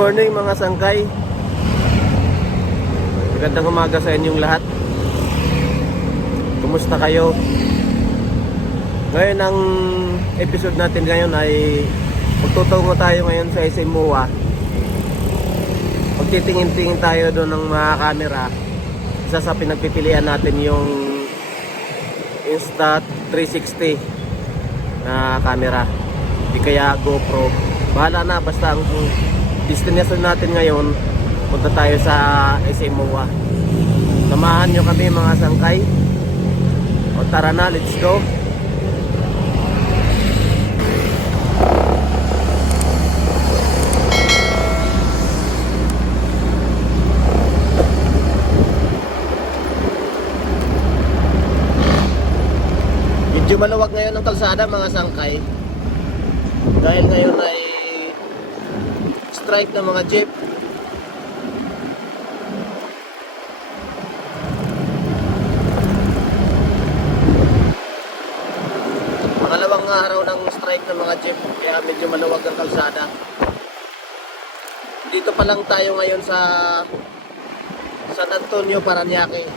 morning mga sangkay. Magandang umaga sa inyong lahat. Kumusta kayo? Ngayon ang episode natin ngayon ay magtutungo tayo ngayon sa SM MOA. Magtitingin-tingin tayo doon ng mga camera. Isa sa pinagpipilian natin yung Insta360 na camera. Di kaya GoPro. Bahala na, basta ang destination natin ngayon, punta tayo sa SM MOA. Samahan nyo kami mga sangkay. O tara na, let's go. Medyo maluwag ngayon ang kalsada mga sangkay. Dahil ngayon ay strike ng mga jeep. Pangalawang araw ng strike ng mga jeep, kaya medyo maluwag ang kalsada. Dito pa lang tayo ngayon sa San Antonio, Parañaque.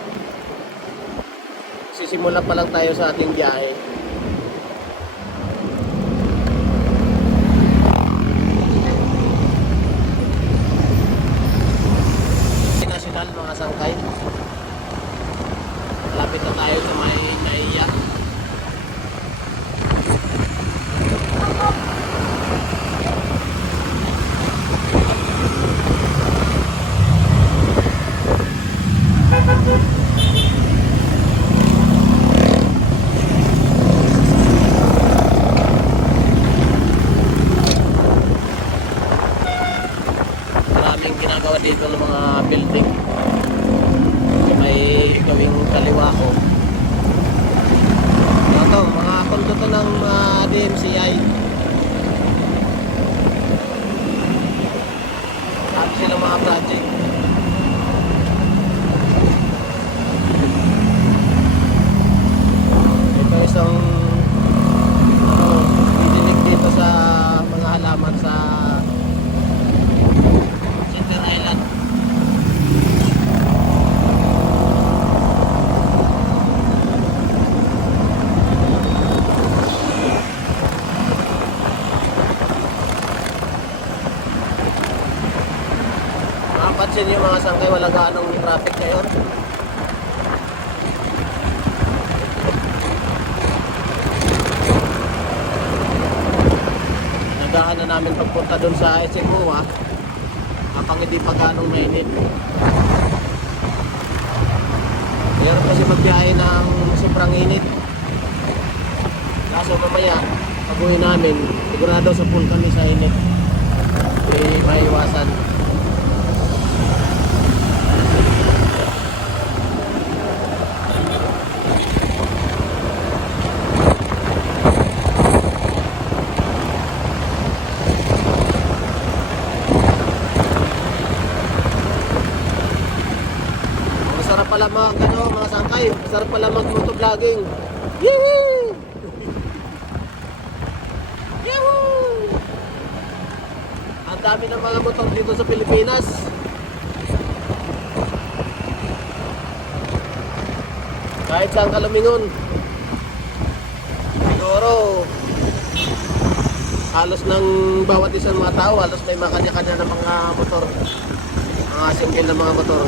Sisimula pa lang tayo sa ating biyahe. National mga sangkay. Malapit na tayo sa may Naiya. Maraming ginagawa dito ng mga building. May gawing kaliwa ko. Ito, mga kondo to ng DMCI. At sila mga project. Ito isang didinig dito sa mga halaman sa Center Island. Mapapansin nyo mga sangkay, wala gaanong traffic ngayon. Nagahan na namin pagpunta dun sa SM MOA habang hindi pa gaanong mainit. Meron kasi magbiyahe ng sobrang init. Kaso mamaya, pag-uwi namin, sigurado sa pool kami sa init. May iwasan. Masarap pala mga sangkay. Masarap pala mag-motovlogging. Yee! Yahoo! Ang dami ng mga motor dito sa Pilipinas. Kahit saan ka lumingon. Siguro halos ng bawat isang mga tao, halos may makanya-kanya ng mga motor. Mga single na mga motor.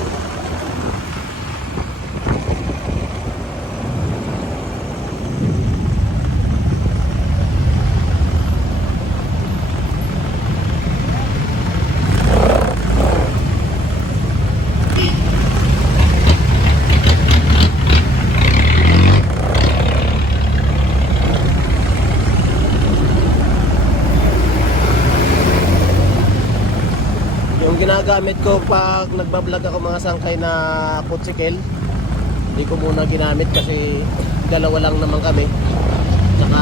Yung ginagamit ko pag nagbablog ako mga sangkay na putsikel, hindi ko muna ginamit kasi dalawa lang naman kami. Tsaka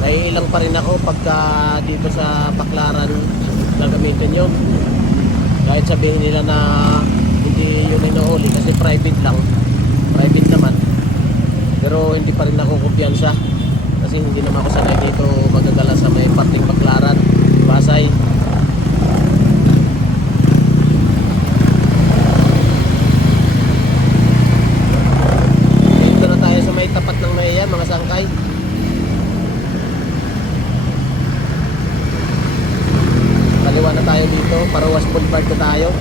naiilang pa rin ako pagka dito sa Baclaran gagamitin yun. Kahit sabihin nila na hindi yun inuuli kasi private lang, private naman, pero hindi pa rin ako kumpiyansa kasi hindi naman ako sanay dito magagala sa may parting Baclaran, Pasay. Paruwas Boulevard na tayo.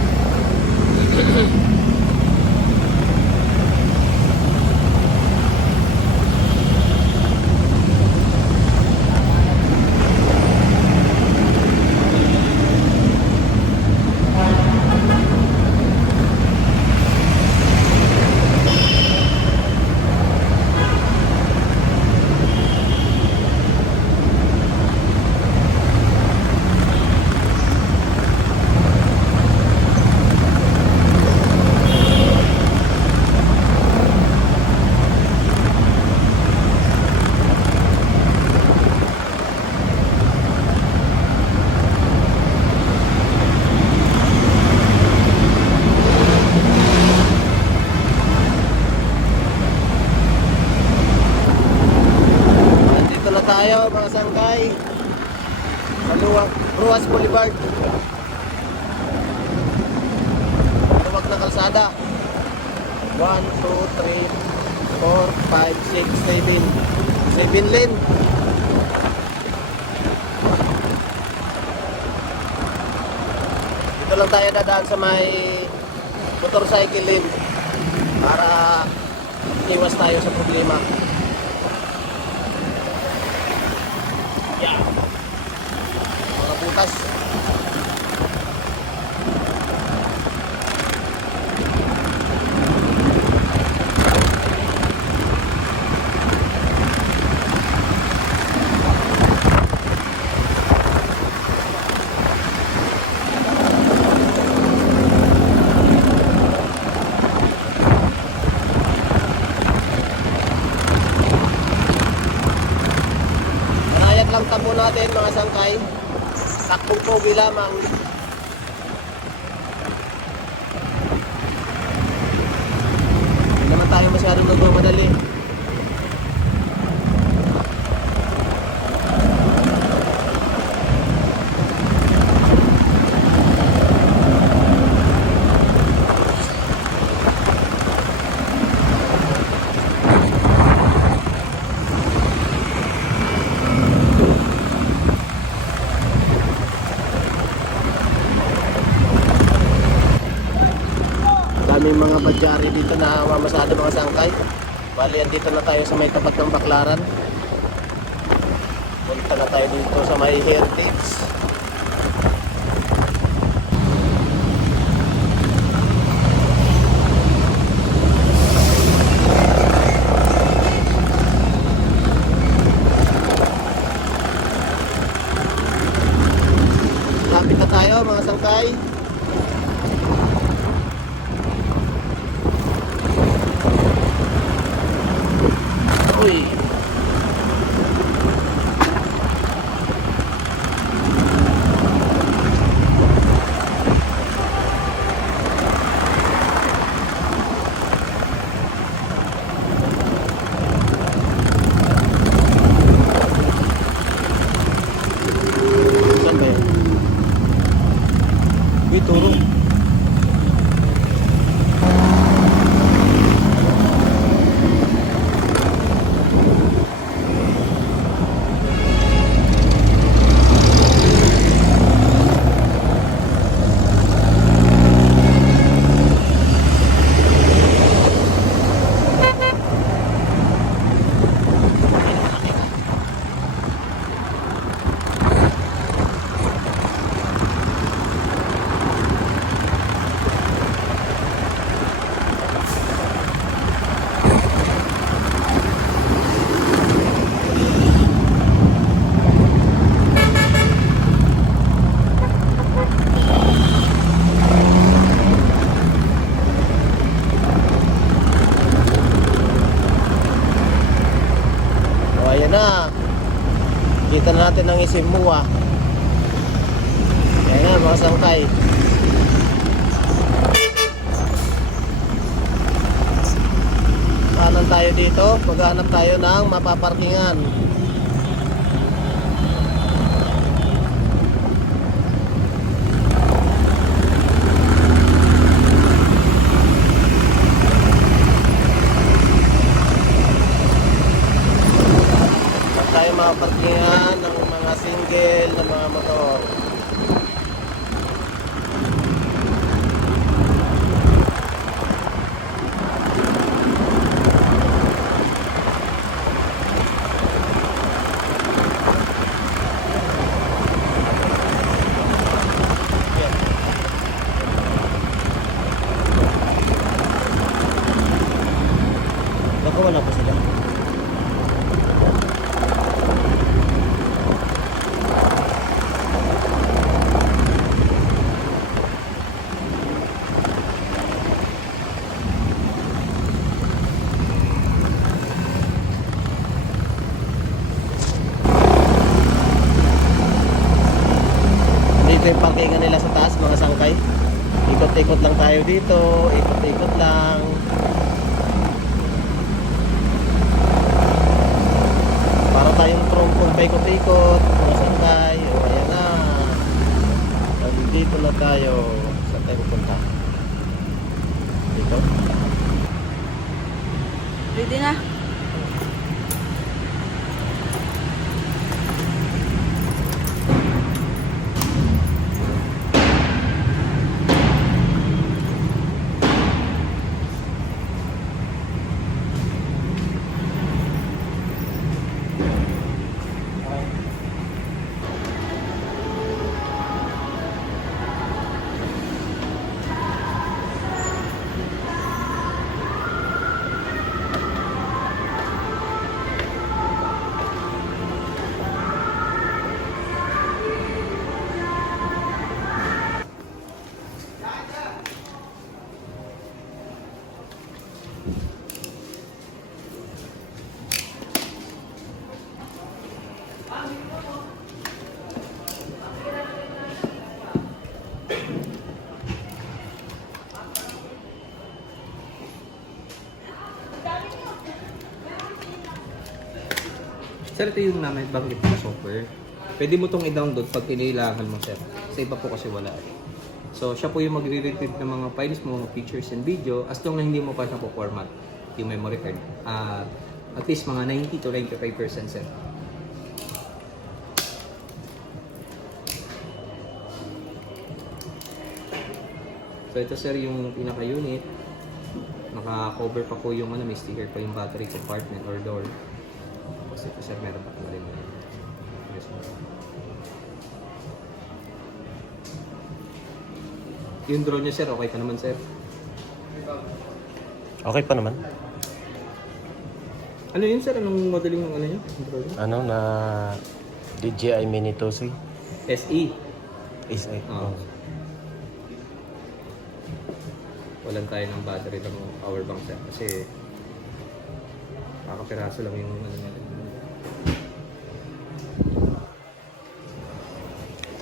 Tayo mga sangkay sa Ruas Boulevard, luwag na kalsada. 1, 2, 3, 4, 5, 6, 7 lane. Dito lang tayo dadaan sa may motorcycle lane para iwas tayo sa problema. Mga butas. Panayat lang tabo natin mga sangkay. Takbong pogi lamang. Hindi naman tayo masyadong nagmamadali. Daming mga badyari dito na mamasada mga sangkay. Bali, dito na tayo sa may tapat ng Baklaran. Punta na tayo dito sa may Heritage. Lapit na tayo mga sangkay. Uy. Saan ba yan? Uy, turo. Ayan na. Kita na natin ang Isimua. Ayan na mga sangkay. Kanan tayo dito. Maghanap tayo ng mapaparkingan. Tayo mapaparkingan ng mga single na mga motor. Baka wala pa sila. Dito yung parkingan nila sa taas, mga sangkay. Ikot-ikot lang tayo dito, ikot-ikot lang. Para tayong trongkong paikot-ikot, mga sangkay. O ayan na. Nandito na tayo. Saan tayo pupunta? Dito? Ready na? Sir, ito yung namin banggit na software. Pwede mo itong i-download pag kailangan mo, sir. Sa iba po kasi wala. So, siya po yung magre-retrieve ng mga files mo, mga pictures and video, as long na hindi mo pa siya po-format yung memory card. At least mga 90 to 95%, sir. So, ito, sir, yung pinaka-unit. Naka-cover pa po yung may sticker pa yung battery compartment or door. Tapos ito, sir, meron pa po rin. Yung drone niya, sir, okay pa naman, sir. Okay pa naman. Ano yun, sir? Anong modeling ng ano yun? Yung drone niya? Ano na DJI Mini 2C? SE. Is it? Oo. Walang tayo ng battery ng power bank, sir. Kasi kakapiraso lang yung ano niya.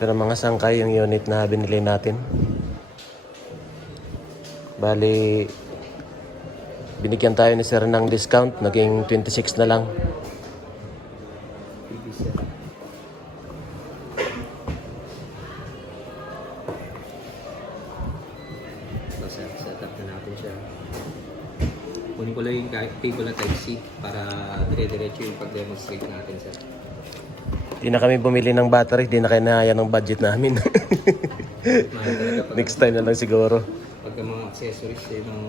Ito na mga sangkay yung unit na binili natin. Bali, binigyan tayo ni sir ng discount. Naging 26 na lang. PD, sir. So, sir, set up na natin siya. Kunin ko lang yung cable na Type-C para dire-diretso yung pag-demonstrate natin, sir. Di na kami bumili ng battery. Di na kinaya ng budget namin. Mahal talaga pag Next time na lang siguro. pagka mga accessories ng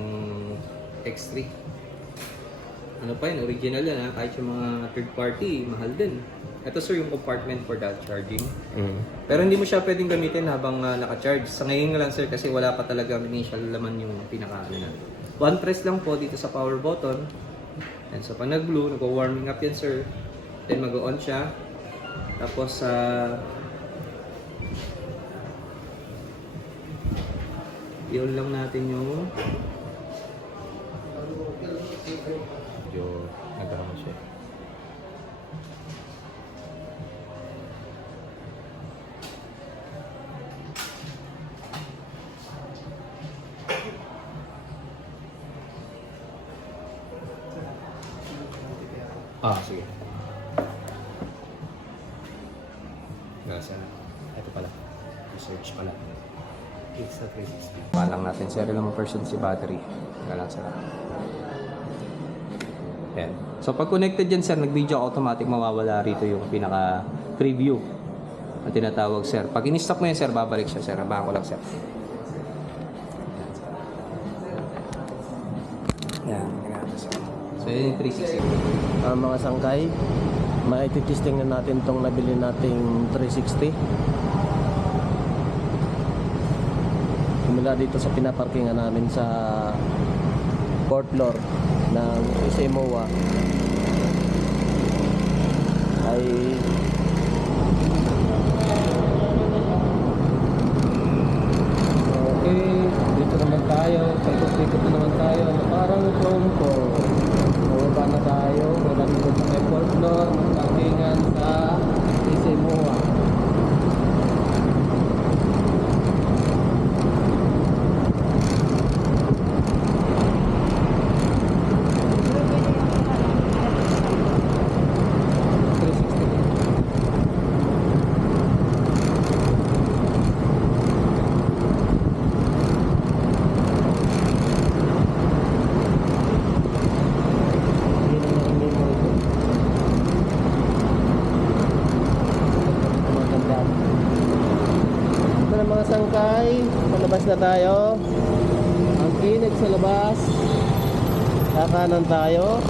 X3. Ano pa yun, original yan ha, kahit yung mga third party, mahal din. Ito sir yung compartment for that charging. Pero hindi mo siya pwedeng gamitin habang naka-charge. Sa ngayon nga lang sir kasi wala pa talaga initial laman yung pinaka-ano na. One press lang po dito sa power button. And so pag nag-blue, nag-warming up yan sir. Then mag-on siya. Tapos i-on lang natin yung nagkakaroon siya. Sige. Nasa, ito pala. Research pala. It's a 360. Palang natin, sir, ilang percent si battery. Kailangan sir. Yan. So pag connected yan sir, nag-video automatic mawawala rito yung pinaka preview ang tinatawag sir. Pag in-stop mo yan sir, babalik siya sir. Abangan ko lang sir. Yan. So yun yung 360. Mga sangkay, maititesting na natin tong nabili nating 360. Simula dito sa pinaparkingan namin sa 4th floor. ng SMOA ay okay, dito naman tayo, paikot-ikot na naman tayo, parang trompo. Baba na tayo, wala dito sa 4th floor, parkingan sa SMOA. Mga sangkay, palabas na tayo. Ang kinig sa labas. Kakanan tayo.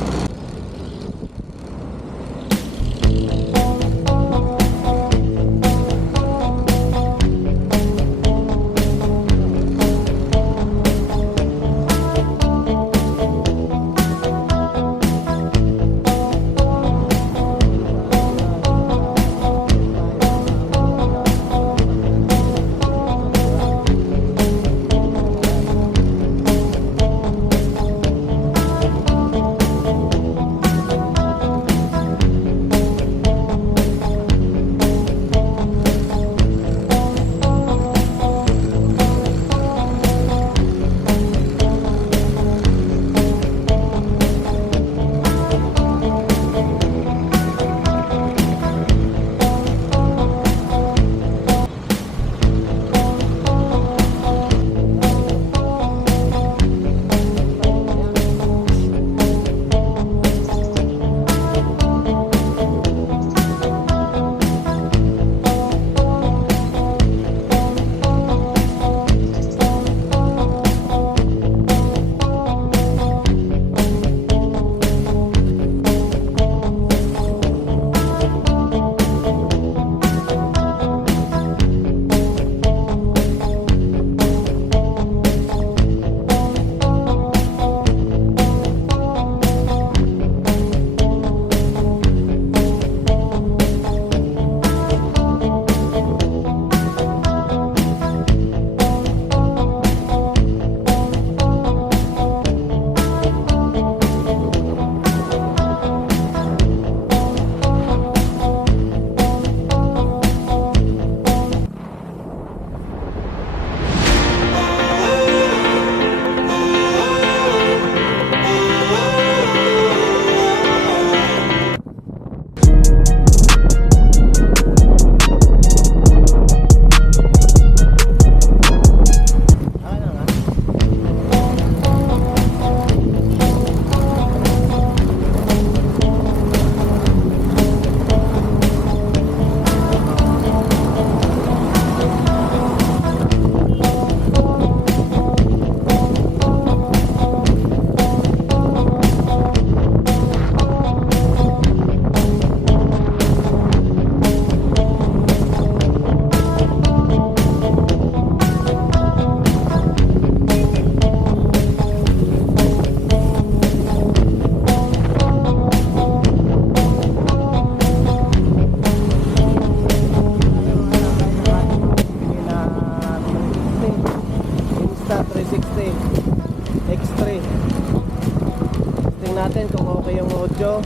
natin kung okay yung audio,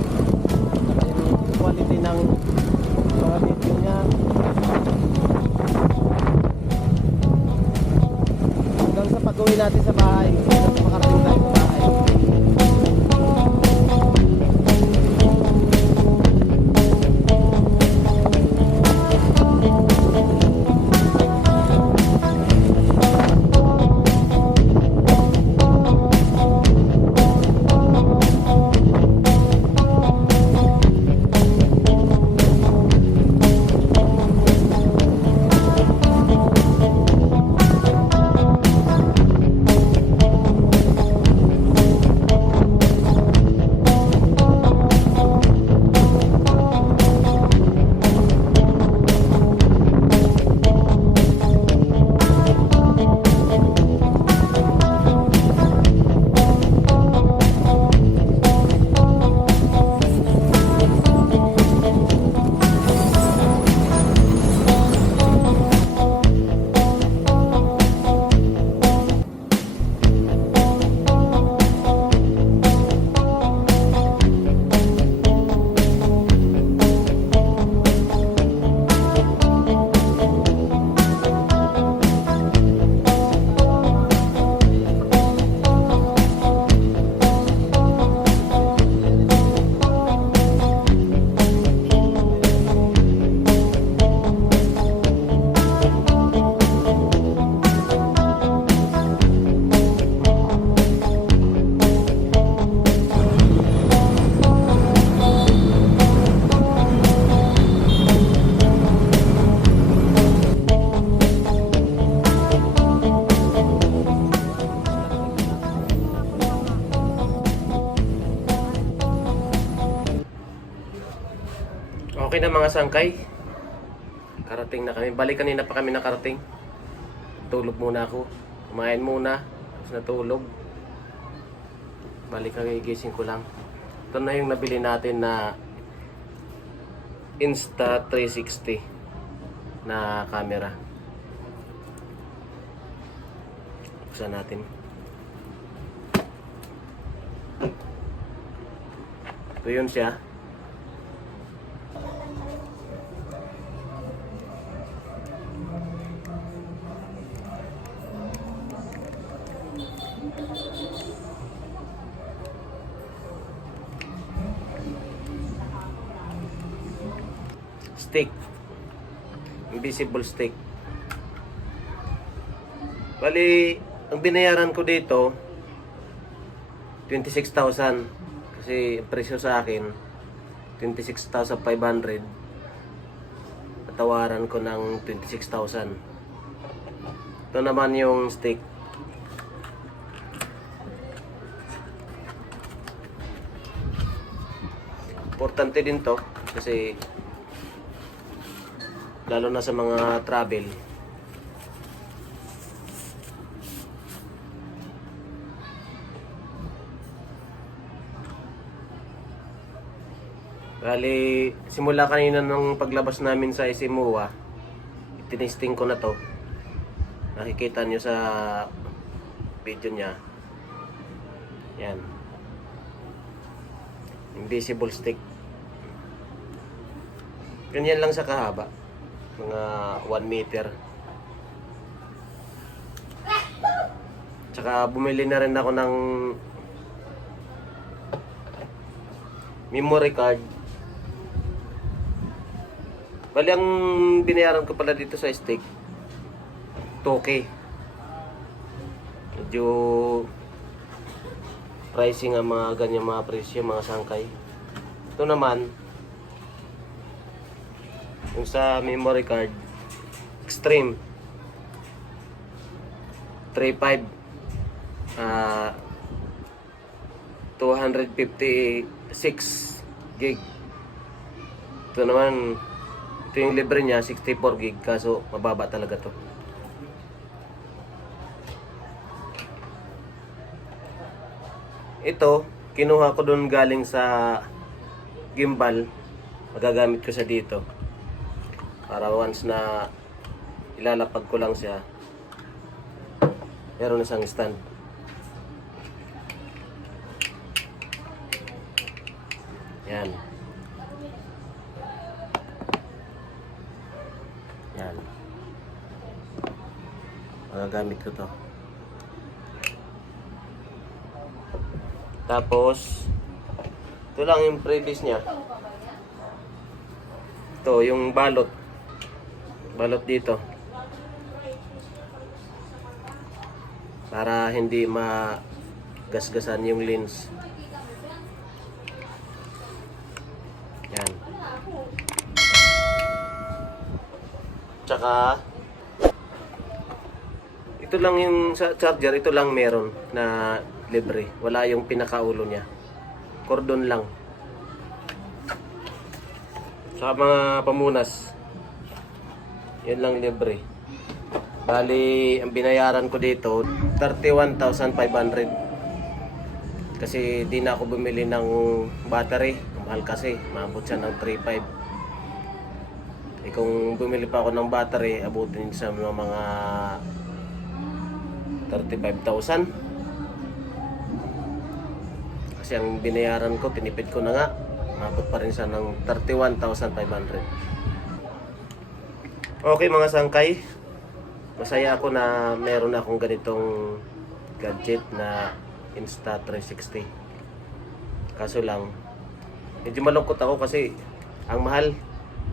yung quality ng mga video niya. Hanggang sa pag-uwi natin sa bahay, hanggang sa makarating tayo sa bahay. Okay na mga sangkay. Karating na kami. Balik kanina pa kami nakarating. Tulog muna ako. Kumain muna. Tapos natulog. Balik kami, gising ko lang. Ito na yung nabili natin na Insta360 na camera. Buksan natin. Ito yun siya. Stick. Invisible stick. Bali, ang binayaran ko dito 26,000 kasi ang presyo sa akin 26,500. Natawaran ko ng 26,000. Ito naman yung stick. Importante din to kasi lalo na sa mga travel. Bali, simula kanina nung paglabas namin sa Isimuwa, tinisting ko na to. Nakikita nyo sa video niya. Yan. Invisible stick. Ganyan lang sa kahaba. Mga 1 meter. Tsaka bumili na rin ako ng memory card. Bali, ang binayaran ko pala dito sa stick 2K. Medyo pricing ang mga ganyan mga presyo, mga sangkay. Ito naman yung sa memory card Extreme 3.5 256 gig. Ito naman, ito yung libre niya 64 gig, kaso mababa talaga to. Ito kinuha ko doon galing sa gimbal. Magagamit ko sa dito para once na ilalapag ko lang siya, meron isang stand. Yan. Yan. Magagamit ko to. Tapos ito lang yung previous niya. Ito yung balot. Balot dito. Para hindi magasgasan yung lens. Yan. Tsaka ito lang yung sa charger, ito lang meron na libre. Wala yung pinakaulo niya. Cordon lang. Sa mga pamunas, yan lang libre. Bali, ang binayaran ko dito 31,500. Kasi di na ako bumili ng battery. Mahal kasi, maabot siya ng 3,500. Kung bumili pa ako ng battery, abutin sa mga 35,000. Kasi ang binayaran ko, tinipid ko na nga, maabot pa rin siya ng 31,500. Okay mga sangkay, masaya ako na meron akong ganitong gadget na Insta360. Kaso lang, medyo malungkot ako kasi ang mahal,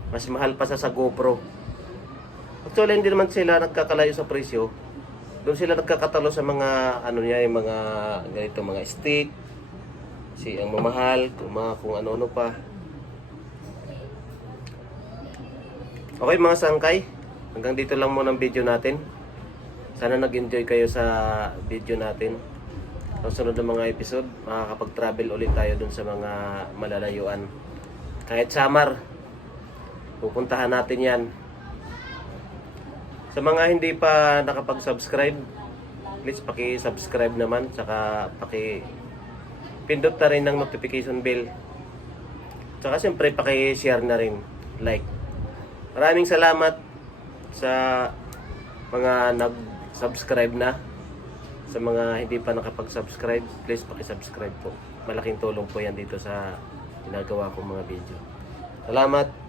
mas mahal pa sa GoPro. Actually, hindi naman sila nagkakalayo sa presyo. Doon sila nagkakatalo sa mga ano niya, yung mga ganito, mga stick. Kasi ang mamahal, kung ano-ano pa. Okay mga sangkay, hanggang dito lang muna ang video natin. Sana nag-enjoy kayo sa video natin. Sa sunod na mga episode, makakapag-travel ulit tayo dun sa mga malalayuan. Kahit Samar, Pupuntahan natin yan. Sa mga hindi pa nakapag-subscribe, please paki-subscribe naman, saka pindot na rin ng notification bell. Saka siyempre paki-share na rin, like. Maraming salamat sa mga nag-subscribe na. Sa mga hindi pa nakapag-subscribe, please paki-subscribe po. Malaking tulong po yan dito sa ginagawa kong mga video. Salamat.